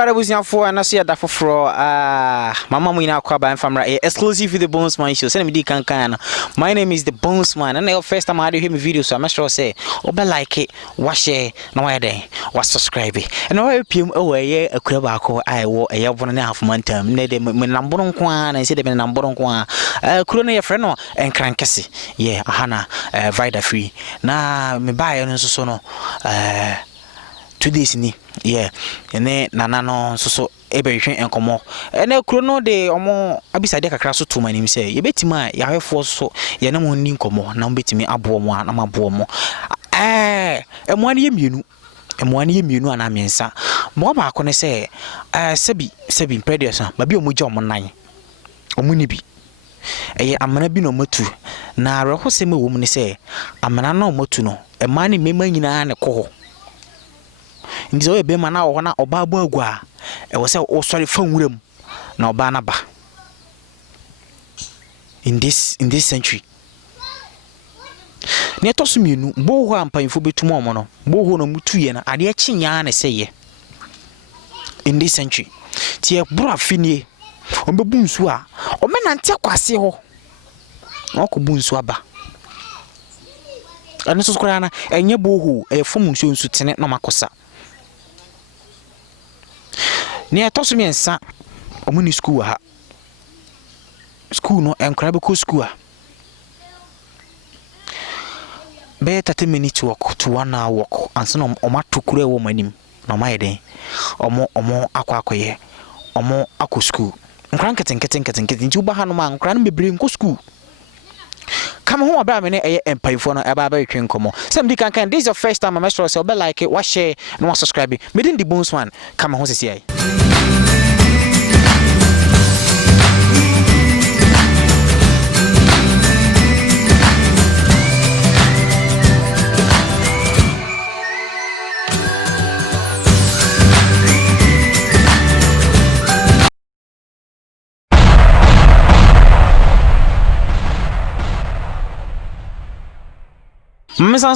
Alright, was your for and I see a daffo for Mama Wina Kwaba and Famra exclusive with the Bonesman show. Send me the can. My name is the Bonesman, and the first time I do hear my video, so I'm sure say, Oba like it, wash it, no idea, was subscribe it. And I PM away a crabako, I wore a year 1.5 month term, Ned number on Kwan and said the number on Kwan, Kurona your friend and Crankasi, yeah, Hana, Vida free. Now, me buy an sono. 2 days ni ene nana no so ebehwe enkomo ene kro no de omo abisade kakra so to manim say ye betima ya hwefo so ye na mo ni nkomo na mo betimi abo mo na mabo mo emuane ye mienu ana mensa mo ba ko ne say sebi previous ba bi omo gye omo nan omo ni bi eye amana bi no matu na reho se me wo mu ne say amana na matu no emane mema nyina ne ko ndizo ebe mana wo na oba abo agua e wo se o sori fa nwuram na oba na ba in this century ne to so mienu bo ho ampanfo betum omo no bo ho no mutuye na ade chinya na seye in this century tie bro afinie o bebu nsu a o menante kwase ho o ko bu nsu aba ane so skora na enye bo ho e fom nsu tene na makosa ni atoso miensa omuni school ha school no enkra be ko school be 30 minutes walk to 1 hour walk anso no omatukure wo manim no maiden omo akwakoye omo akọ school nkran keten nti uba ha no ma nkran no bebre nko school come home about me na empire no eba ba twen komo some di kan this is your first time I'm sure say be like it, share no subscribe me din the bones one come home see ai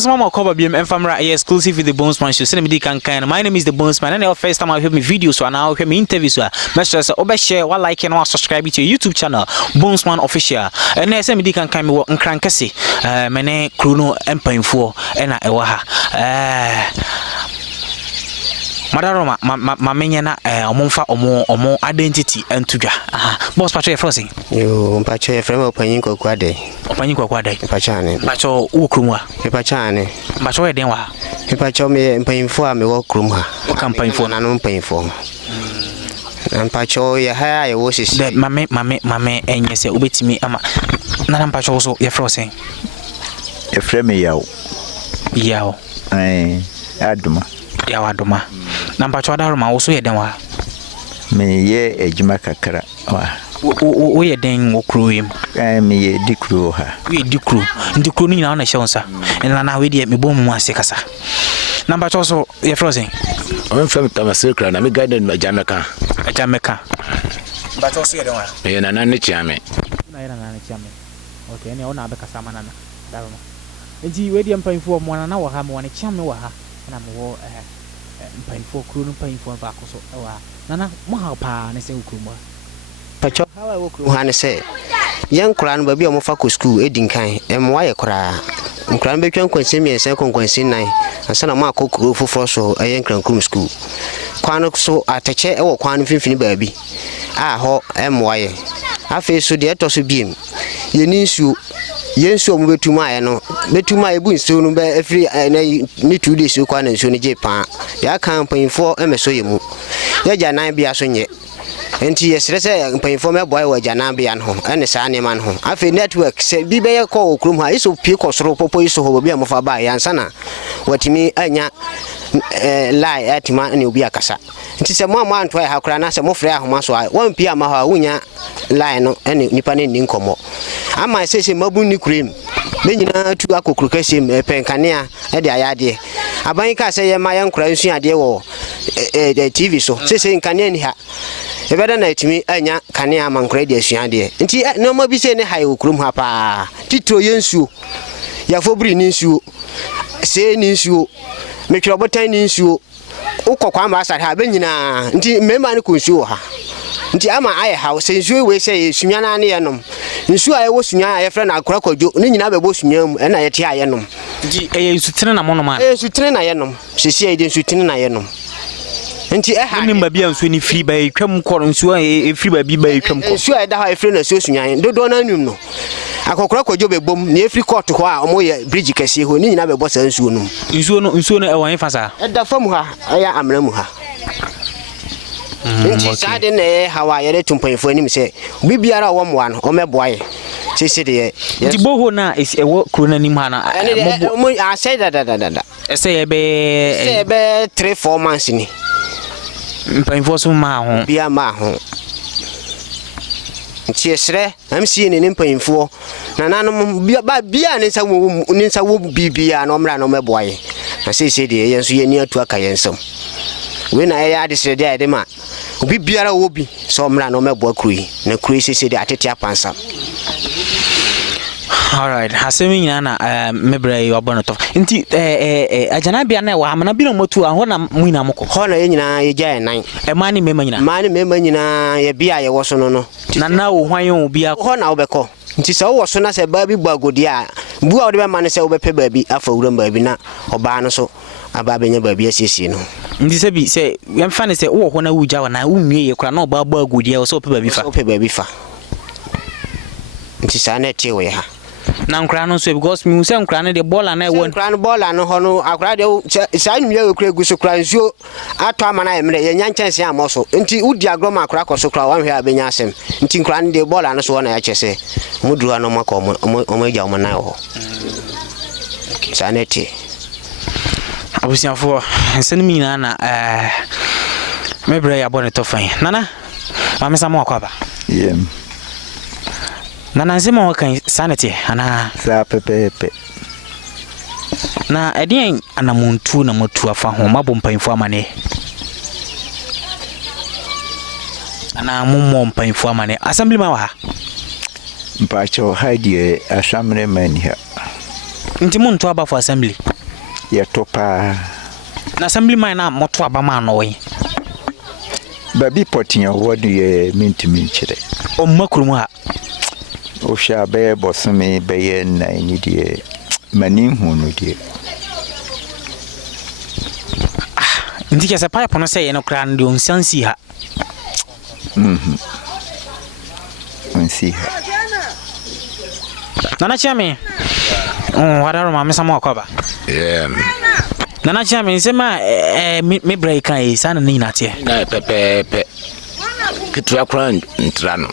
Mama cover BM and Famra exclusive with the Bonesman show. Send me the can. My name is the Bonesman, and the first time I hear me videos, so now I hear me interviews. Make sure to share, like, and subscribe to your YouTube channel, Bonesman Official. And then send me the can me work and crankasi. My name Chrono Empire 4 and I Madaroma, my menyana, omo identity and tuja. Boss Patrick Frosing. You Patrick from Opaniko Quade. Opaniko Quade. Pachane. Pacho Ukruma. Pachane. Pacho Denwa. Pacho me paying for me walk room. Campaign for non paying for. And Pacho, ya high was that Mame, and yes, obey me. Nan Pacho also, your Frosing. A frame yao. I aduma. Yawadoma. Number 2 Darma also ye denwa. Me ye ejuma kakra wa. O ye den wo kru him. Me ye dikru ha. We dikru ni na na shonsa. Na we de me bom mu ase kasa. Number 2 also ye frozen. O fam tamasirkra na me garden ma Jamaica. But also ye denwa. Me na na chiame. Na ye na chiame. Okay, ne ona abeka sama nana. Darma. Nti we de mpanfo mo na wo ha mo ne chiame wo ha. Na mo painful crew painful back so nana mo ha pa ne se ukrumo pacho ha wa ukrumo ha ne se yan kran ba bi o mo fa ko school edin kan mo wa ye kra nkran be twan kwanse mi ense konkwanse nan ansa na mo akokro foforo so yan kran krum school kwano so atache e wo kwano finfini ba bi ho mo wa ye afi so de to so biem ye ni nsuo yensu omo betuma aye no betuma ebu nsuo no be afiri ni 2 days kwa na nsuo ne je pa ya kan panfo emeso yemu ya janan bia so nye enti yesere se panfo me boy wa janan bia no ene sa ne man ho afi network se bi be ye ko okrum ha iso pi ko soro popo iso ho bia mo fa ba ya nsana watimi anya lie atima ne obi akasa nti se mo anto ha kra na se mo frɛ ahoma so a wan pi ama ha wunya lie no ene nipa ne nkomo ama se mabu ni cream be nyina tu akokuru kasem penkanea e de ayade aban ka se ye ma yan kura nsu ade wo TV so se nkanea ni ha e beda na etimi anya kanea mankura de asu ade nti no ma bi se ne ha okurum ha pa titro yensu ya fobri ni nsuo se ni nsuo metwa botan ni nsuo ukọ kwa ma asa ha be nyina nti mema ne kunsuo ha nti ama aye ha se nsuo we se sunya na ne yenom nsuo aye wo sunya aye frɛ na akora kwadwo ne nyina be bo sunya mu na ye te aye nom nti nsutene na monom a nsutene na yenom sisi aye nsutene na yenom nti ha ni mba bia nsuo ni free ba etwam kɔ nsuo free ba bi ba etwam kɔ nsuo aye da ha free na nsuo sunya dodo na anum no akokora kwadwo be bom ne free court ho a omo ye bridge kɛse ho ne nyina be bo sa nsuo no ɛwɔ he fa sa ɛda fam ha aya amra mu ha nti sade ne hawa yere tumpanfo anim se bibiara wo moa no o meboaye sisi de nti boho na ewo krona nim ha na mo asai da ese ebe 3-4 months ni mpanfo so ma ho bia ma ho nti esre am si ne mpanfo na nanom bia ne nsa wo bibia no mra no meboaye na sisi de yenso ye ni atu aka yensam we na ya de sre de ma obi biara wo bi so mra no meboa krui na krui sisi de atete apansa. All right, hasemi nyina na mebra yi obono to nti ajana bia na wa amana bi no motu aho na muina moko ho na ye nyina ye gya nan mani mema nyina ye bia ye wo so no na wo hwan yo bia ho na wo beko nti se wo so na se ba bi bu agodi a bu a wo de be man se wo be pe ba bi afa wuram ba bi na oba no so aba benya ba bi asiesie no ndi se bi se yemfa ne se wo ho na wugya wa na wunwie ye kura na oba bu agodi a so pe ba bi fa nti sa na tie we ha na nkra no so because mi se nkra no de bola na ewon nkra no bola no ho no akra de sa nwia we kura gu so kra nsuo ato amana emre ye nya nchanse amoso nti udi agroma akra ko so kra wan hwe abenya asem nti nkra no de bola no so na ya chese muduru ano maka omo eja omo na ho sa na tie abusiafo nse mi na na mebra ya bone to fan nana amesa mo akwaba yem nana nzema wakan sanity ana sa pepepe na edien anamuntu na motu afa ho mabom panfo amane ana mummo panfo amane assembly ma wa ha mpacho haidie assembly man ha nti muntu aba for assembly ya topa na assembly man na motu aba ma no we babi potinya wodu ye minti chire o makrumu ha o sha be bosome be ye na ni die mani hu no die ndi ke se pipe no se ye no kra ndi on sansi ha onsi ha nana chame wadaro ma mesa mo akwaba nana chame sema me break kan sana ni natie na pepepe kitu akra ntrano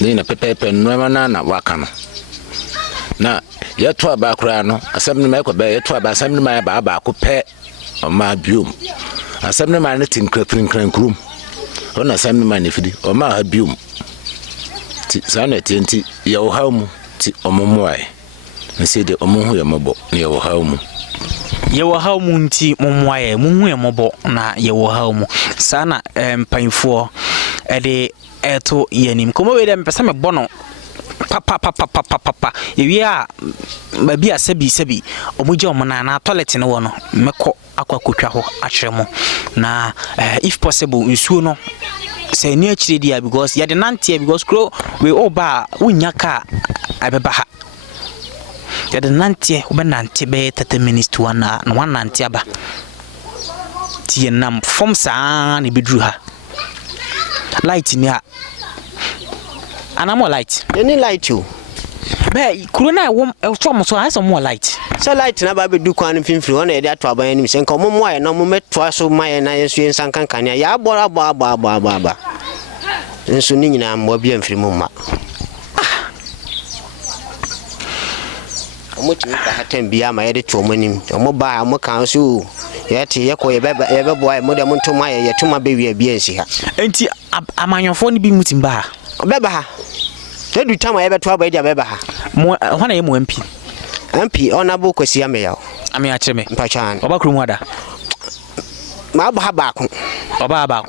ni na pepepe nwa na wakano na yeto aba kra no asem ma ekwa be yeto aba asem ma ba ko pe ma biom asem ma ne tin kran krum ona asem ma ne fidi o ma ha biom ti sana tienti ye wo hawmu ti omomoai nse de omohu ye mobo ne ye wo hawmu ye wo hawmu nti momoai mohu ye mobo na ye wo hawmu sana mpanfo ede eto yenim komo we dem pesa me bono papa ewia ba bia sebi omugye omna na toilet ne wo no mekọ akwakotwa ho akyeremo na if possible nsuo no say ni akire dia because ya de nantie because kro we oba unya ka abeba ha ya de nantie oba nantie be 30 minutes to na nantie aba tie nam form saa ne bedru ha light ni ha anamo light any light you be corona wom from so has more light so light na ba be du kwan finfiri ona e de ato aban anim se nka mo mo aye na mo meto aso maye na yesu ensan kankan ya abora aba nso ni nyina mo bia mfiri mo ma omo ti ka hatem bia ma ye de to mo nim omo ba mo kan so yeti yeko ye be boy mo de mo nto maye ye tuma be wi bia nsi ha enti amanyofo ni bi mutimba ha beba ha edu tama ye beto aba eja beba ha mo hwana ye mo MP ona bo kwasi ame yawo ame a cheme mpachan oba krumu ada ma ba ha ba ko oba ba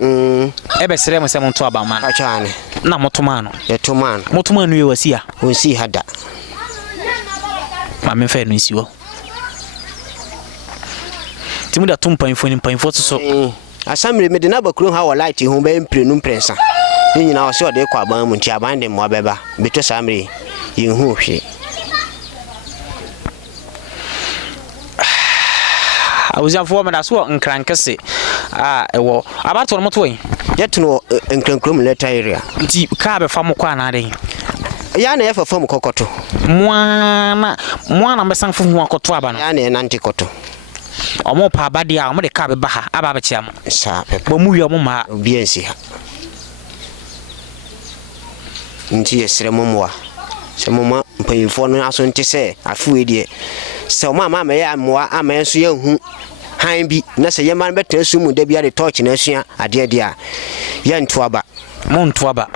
ebe sere mo se mo to aba man mpachan na motoma no ye toma no ye wasi a onsi hada ma me fe no nsiwo timu da tumpa info so asamre me de na bakuru ha wa light hu be mprenu mpresa ni nyina wo se ode kwa ban mu nti aban de mo beba beto samre yenhu hwe awuziafo me da so nkrankese ewo abato no moto yi yetuno nkrankrom letter area nti ka be fa mo kwa na den ya na yefa fam kokoto mwana mesan fufu akoto aba no ya na nanti koto omo pa abade a omo de ka be ba ha aba bechia mo sa pepe bo mu wi omo ma obi ensi ha nti yesre momwa se moma mpanyimfo no aso nte se afuwe die se mama me ya amwa amanso ye hu han bi na se ye man betra su mu da bia de torch na asua ade dia ye ntoaba mo ntoaba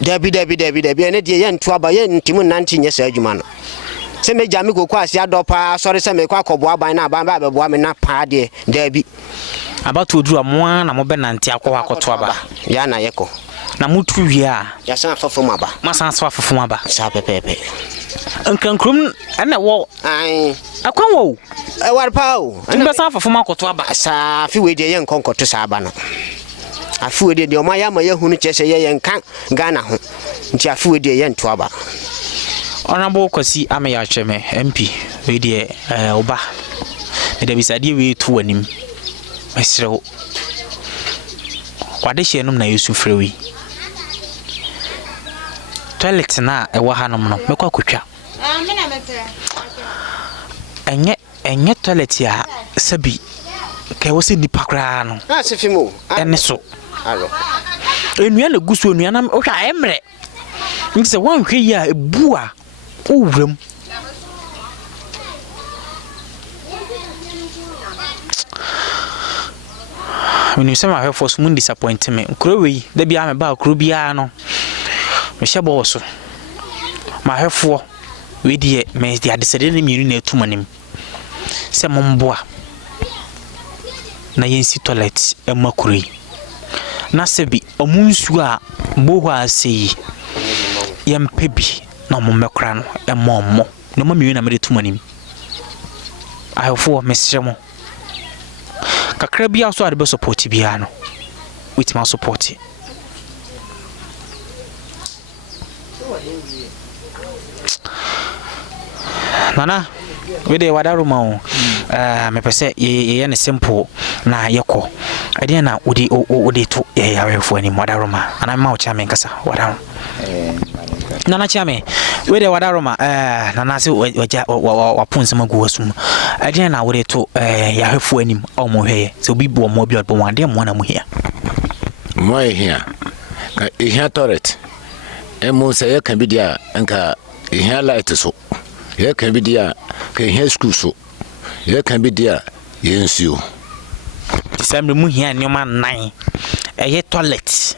dabi ne die ye ntoaba ye ntimu nanti nye sa adwuma no se me jami kokwa ase adopa sori se me kwa kobo aban na aban ba bebo me na pa de dabi abato oduru amwa na mo be nanti akwa akotoaba ya na yeko na mutu wia ya san afofom aba masan so afofom aba sa pepepe nkrankrum ana wo ai akwan wo e war pawo timbe san afofom akoto aba sa fi we de ye nkonkoto sa aba no afi we de o ma ya ma ye hunu chese ye nkan Ghana ho nti afi we de ye nto aba Honorable Kwasi Ameya Cheme MP we de oba me da bisade we tu anim mesrew wade hyenum na yesu frewi toilet na ewa hanom no mekwa kotwa enye toilet ya sabi kai wose nipa kra no asefimo ene so alo enua na gusu enua na ohwa emre nti se wanhwe ya ebua owuram when you say my for some disappointment krowe da bia me ba kro bia no me hyebo so my hefo we die me dia desede ne miru na etumanim se momboa na yensi toilet emakuri na sebi omunsu a boho asei yempebi na mommekra no emommo no ma miru na me etumanim ahefo mesremo kakra bia so ade be support bia no with my support nana we dey wadaruma o me pese ye ne simple na yeko ade na odi to ye awefo ani wadaruma ana ma o cha me nkasa wadaruma nana chame we dey wadaruma nana se wapunse magu wasum ade na we to ya hwefo anim o mo hweye se obi bo mo bi odbo wande mo na mo hia mo hia ka hia toilet emu se ye kan bi dia nka hia light so ye kan bi dia ka hia school so ye kan bi dia ye nsuo disamre mu hia nyoma nan ye toilet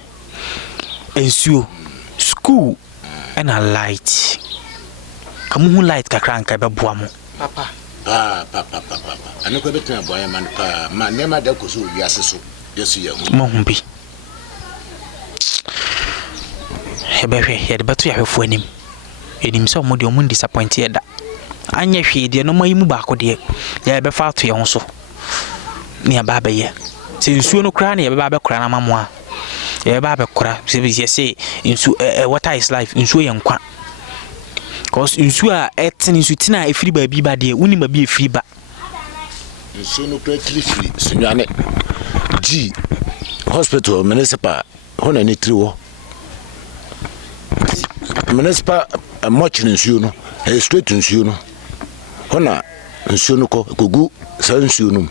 nsuo school and a light kamu light kakra nka be boa mo papa ano ko betu aboya man pa ma nema da ko so wiase so yesu ya hu mo humbi hebehwe ye de betu ya hwefo anim enim so mo de o mun disappoint ye da anya hwe de no mayimu ba ko de ya be fa to ye ho so ni aba ba ye se nsuo no kra na ye be ba kra na mamo a ye ba be kra se bi say nsu water is life nsuo ye nkwa cause nsuo a etini nsu tina efiri ba bi ba de uni ma bi efiri ba nsuo no kra tiri free sunyane G hospital municipal hona ni triwo municipal much nsuo no straight nsuo no hona nsuo no ko gugu san nsuo no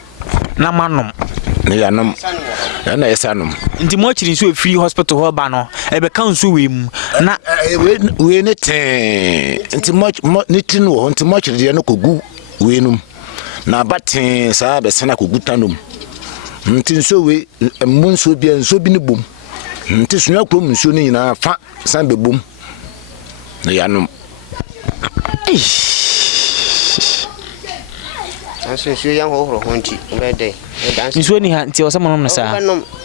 na manom ne yanom na yesanom nti mo chiri nsuo free hospital ho ba no ebe kan nsuo we mu na we ne ten nti mo ne tin wo nti mo chiri de no kogu we num na baten saa be sena kogu tanom nti nsuo we mu nsuo bia nsuo bi ne bom nti sunwa krom nsuo ne nyina fa san be bom ne yanom aso nsuo yan ho honti be dey nsuo ni ha nti o samonom na saa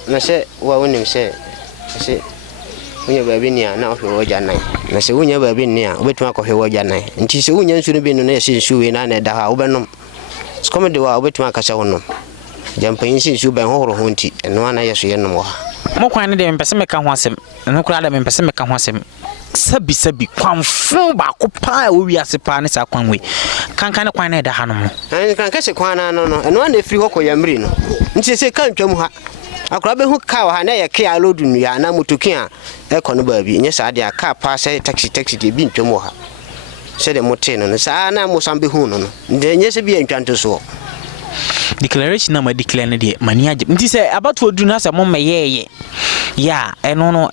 na se wa wonim se unya baabi ni a na ohwe woja nan na se unya baabi ni a obetuma akohwe woja nan nti se unya nsuo no bi no na se nsuo we na na da ha obenom skomede wa obetuma akasa wonom Jampan sin su ban horo honti no ana yeso yenom wa mo kwan ne de mpese meka ho asem no kura de mpese meka ho asem sabi kwanfo ba ko pa o wi ase pa ne sa kwan we kankan ne kwan ne da ha no mo kan ka se kwan na no no ana firi hokọ yamri no nti se kan twam ha akura be hu ka wa ha na ye ke alodu nu ya na motoki a e kono ba bi nye sa de aka pa se taxi de bi ntwam ha se de mote no sa na mo sambe hu no de nye se bi antwanto so declaration na ma declare ne de mani age nti se abato odu na se mo meyeye ya eno no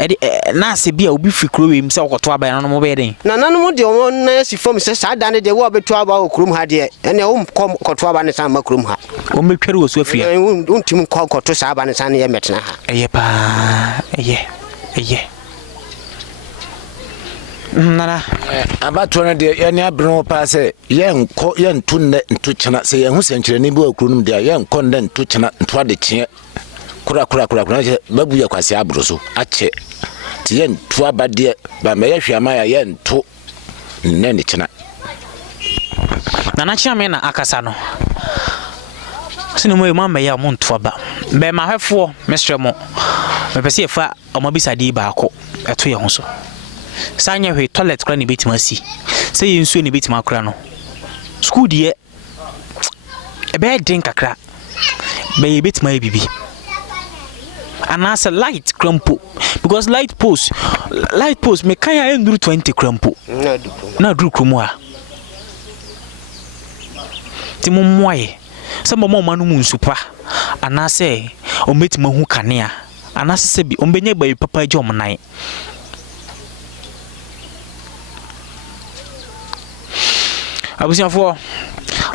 na se bia obi fikro we mi se okoto aba no mo be den na nanom de o na si fom se sa da ne de wo beto aba okrum ha de ene o kom koto aba ne san makrum ha o metwere wo so afia untim koto sa aba ne san ye metena ha eye pa eye nana abato no de ye ne abro pa se ye ntu ne ntu chena se ye hu senkire ni bi okuru num de ye nko ne ntu chena ntu ade chie kura babu ya kwase abro so ache ti ye ntu abade ba me ye hwiama ya ye ntu ne ne chena nana chiame na akasa no sinu mo mama ya mo ntu aba be ma hwefo mestre mo me pese fa omabisadi ba akọ eto ye ho so sanya hwe toilet kra ni betima si se ye nsuo ni betima kra no school die ebe den kakra be ye betima ye bibi anasa light crampo because light post me kan ya enduru 20 crampo na duru krumu a ti mo moye se mo manu mu nsupa anasa o metima hu kanea anasa se bi o benye ba papa je o mnan abusiafo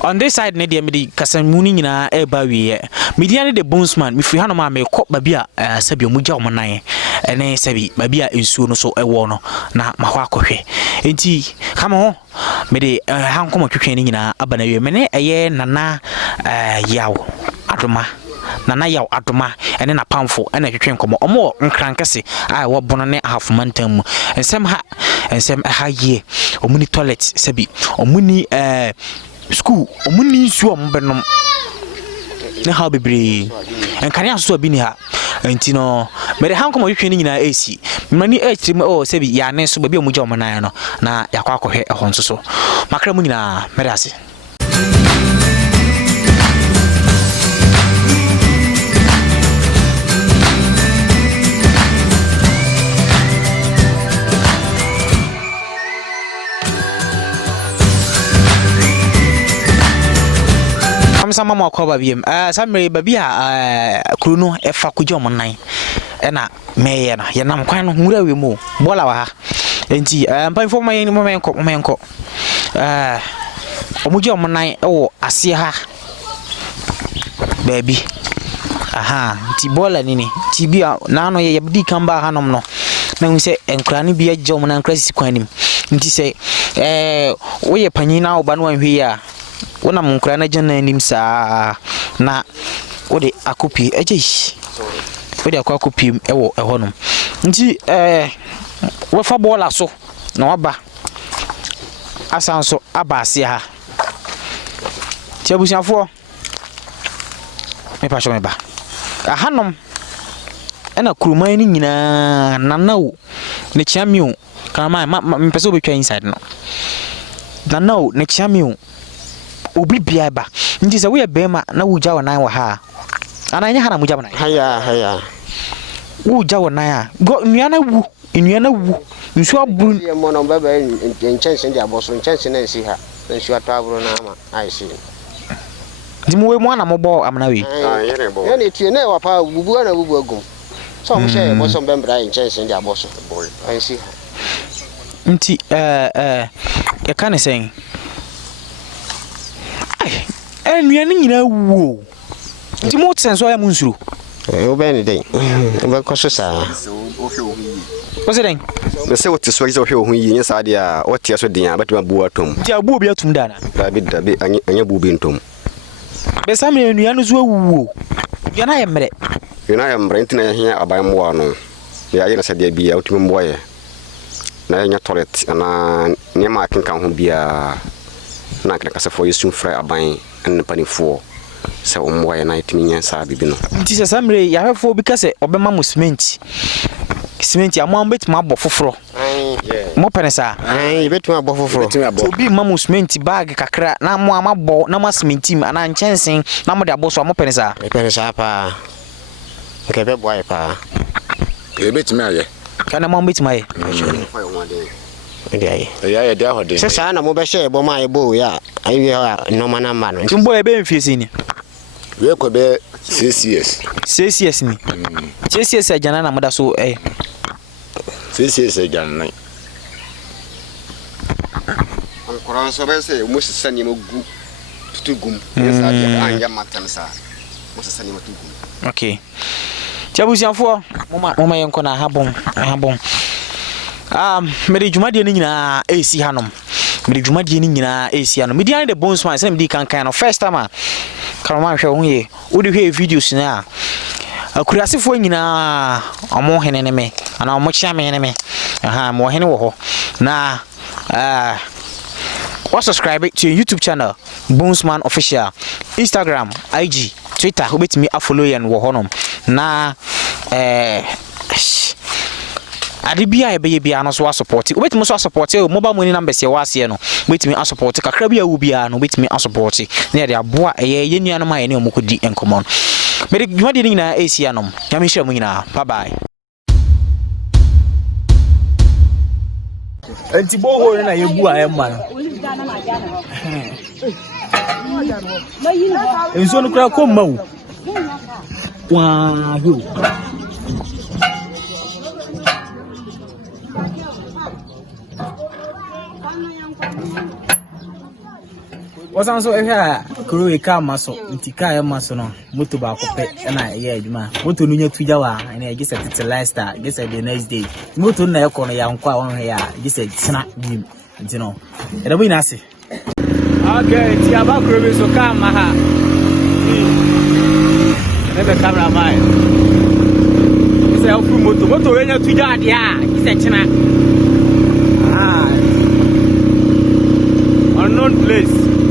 on this side ne de me kasamuni nyina e ba wiye media ne de bonesman me free hano ma me kọ babi a sabi omugya omonan ene sabi babi a ensuo no so ewo no na mahwa akohwe enti kama ho me de hankomo twetwe ne nyina aba na wiye me ne eye nana yawo adoma nana yaw adoma ene na pamfo ene twetwe nkomo omo nkrankese a wo bono ne halfmantam mu ensem ha ye omuni toilet sabi omuni school omuni nsu ombenom ne ha bebre enkane aso bi ni ha enti no mere hankomo twetwe ne nyina esi mani etrim sabi ya ne so babi omugya omonan no na yakwa akohwe ehon so makra mu nyina mere ase sama ma kwa babiem samre babia kuru no efa kugye omonan ena meye na ye nam kwan no nwura we mu bola wa ha enti mpanfo ma yen momenko omugye omonan ewo ase ha baby aha ti bola nini ti bia na no ye yabdi kamba hanom no na hu se enkura ne bia gye omonan krasi kwanim nti se wo ye panyin na oba no anhwe ya wona munkura na jana nim saa na wode akopi eje wode akopi ewo ehonum nti wefa bola so na waba asanso abase ha tiabusiafo me pa shome ba ahanom ena kuruman ni nyina nanawo ne chiamiu kama me pese obetwa inside no nanawo ne chiamiu obi bia ba nti se we bema na wugya wonan wa ha ananya hana mugya wonan haya wugya wonan a nuana wu nsu aburu ye mo no baba enchense ndi aboso enchense na nsi ha nsu atwaburu na ama aisi ndi mo we mo na mo bo amna we yere bo ye ne tie na wa pa bubu na bubu agum so mo she boso mbembra enchense ndi aboso boy ansi ha nti ya kan sen nuane nyina wuo nti mo tsenso ya munsuru o bene dai ba ko so sa o se den be se wote so hwe ho yi nya sa dia o tie so den abatima bu atom ti abu obi atum dana dabi anya bu bi ntom be sa me nuane zo wuo yana ya mre ntina ya hia aban mo no ya ye na sa dia bi ya otumi mboye na nya toilet na ne ma akenkan ho bia na kasa fo yesu fra aban en panifo sɛ omboy na itimi nya saa bibi no nti sɛ samre ya hwefo bi ka sɛ obema mo cement amon betima abɔ foforo mo pene sa betima abɔ foforo so bi mamu cement bag kakra na mo amabɔ na ma cement im ana nchensen na mo de abɔ so mo pene sa pa nke be boy pa betima aye kana mo betima aye ya de ahode sɛ saa na mo be hye bɔ ma ebo ya ayi no mana ma no ntumbo ebe mfiesi ni we ko be 6 years ni 6 years agana na moda so 6 years agana ankora so be se mo sisa ni mo gu tutugum yesa dia anja matam sa mo sisa ni mo tutugum okay tiabusianfo moma yenko na habon mede dwumadie ni nyina esi hanom mede dwumadie ni nyina esi hanom mede an the bones man say mede kan no first time Karama hwe ho ye wode hwe videos na akurasefo nyina omo hene me ana omo chia me hene me mo hene wo ho na subscribe to your YouTube channel Bonesman Official, Instagram, IG, Twitter, obetimi afollow yan wo honom na adibia ebe bia no so support obetimi so support mobile money numbers ye wase no obetimi support kakra bia wo bia no obetimi support na de aboa ye nuanom aye ne omokodi enkomon me de dwumade ni nyina esi anom nyame hira mu nyina bye bye anti boho na yebu a emma no enso no kra ko mawu wa ho wasan so ehwa kuro e ka maso ntika e maso no moto ba ko pe na ye adwuma moto no nya tuja wa na e gisa tete lifestyle gisa the next day moto na e ko no ya nkwa won he ya gisa tsena nim ntino e da bo ina ase okay ti aba kuro be so ka ma ha ebe camera mai gisa ofu moto we nya tuja ade a gisa tsena unknown place